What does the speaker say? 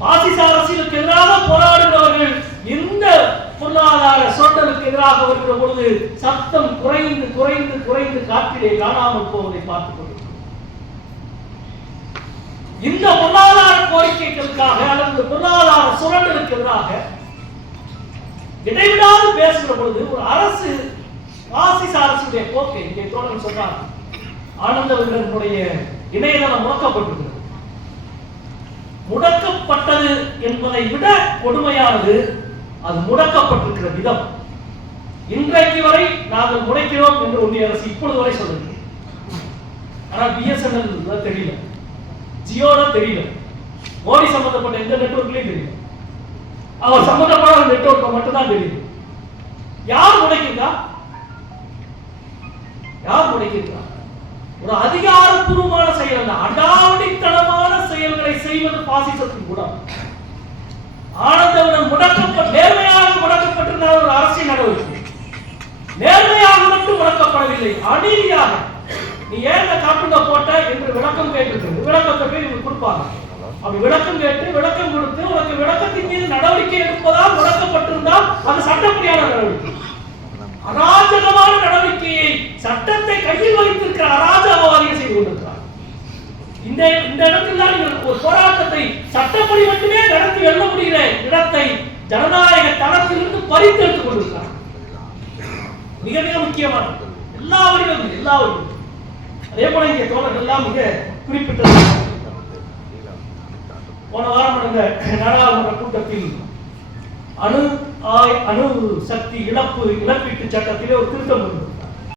பாசிச அரசியலுக்கு எதிராக போராடுகிறவர்கள் இந்த பொருளாதார சோட்டலுக்கு எதிராக வருகிற பொழுது சத்தம் குறைந்து குறைந்து குறைந்து காற்றிலே காணாமல் போவதை பார்த்துக் கொண்டிருக்கிறோம். இந்த பொருளாதார கோரிக்கைகளுக்காக அல்லது பொருளாதார சுரண்டலுக்கு எதிராக இடைவிடாது பேசுகிற பொழுது ஒரு அரசு பாசிச அரசுடைய போக்கை இங்கே தோழன் சொன்னார் ஆனந்த விகடனுடைய இணையதளம் முடக்கப்பட்டிருக்கிறது. முடக்கப்பட்டது என்பதை விட கொடுமையானது அது முடக்கப்பட்டிருக்கிற விதம். இன்றைக்கு வரை நாங்கள் முடைக்கிறோம் என்று ஒன்றிய அரசு இப்பொழுது வரை சொல்லுது ஆனால் பிஎஸ்என்எல் தெரியல. ஜியோட தெரியல. மோடி சம்பந்தப்பட்ட எந்த நெட்ஒர்க்லையும் தெரியல. அவர் சம்பந்தப்பட்ட நெட்வொர்க் மட்டும்தான் தெரியுது. யார் முடைக்கிறதா யார் முடைக்கிறதா ஒரு அதிகாரப்பூர்வமான செயல் அல்ல. அடாவடித்தனமான செய்வது பாசிசத்தின் குணம் ஆனந்தவுடன் முடக்கப்பட்ட நேர்மையாக முடக்கப்பட்டிருந்த ஒரு அரசியல் நடவடிக்கை. நேர்மையாக மட்டும் முடக்கப்படவில்லை அநீதியாக. நீ ஏன் இந்த காட்டுங்க போட்ட என்று விளக்கம் கேட்டிருக்கிறது விளக்கத்தை போய் இவங்க கொடுப்பாங்க. அப்படி விளக்கம் கேட்டு விளக்கம் கொடுத்து உனக்கு விளக்கத்தின் மீது நடவடிக்கை எடுப்பதால் முடக்கப்பட்டிருந்தால் அது சட்டப்படியான நடவடிக்கை. இந்த இந்த இடத்தில் தான் நீங்கள் ஒரு போராட்டத்தை சட்டப்படி மட்டுமே நடத்தி வெல்ல முடிகிற இடத்தை ஜனநாயக தளத்திலிருந்து பறித்து எடுத்துக் கொண்டிருக்கிறார். மிக மிக முக்கியமானது எல்லா வழிகளும் எல்லா வழிகளும் அதே போல இங்கே தோழர்கள் எல்லாம் மிக குறிப்பிட்டது. போன வாரம் நடந்த நாடாளுமன்ற கூட்டத்தில் அணு ஆய் அணு சக்தி இழப்பு இழப்பீட்டு சட்டத்திலே ஒரு திருத்தம் இருந்தது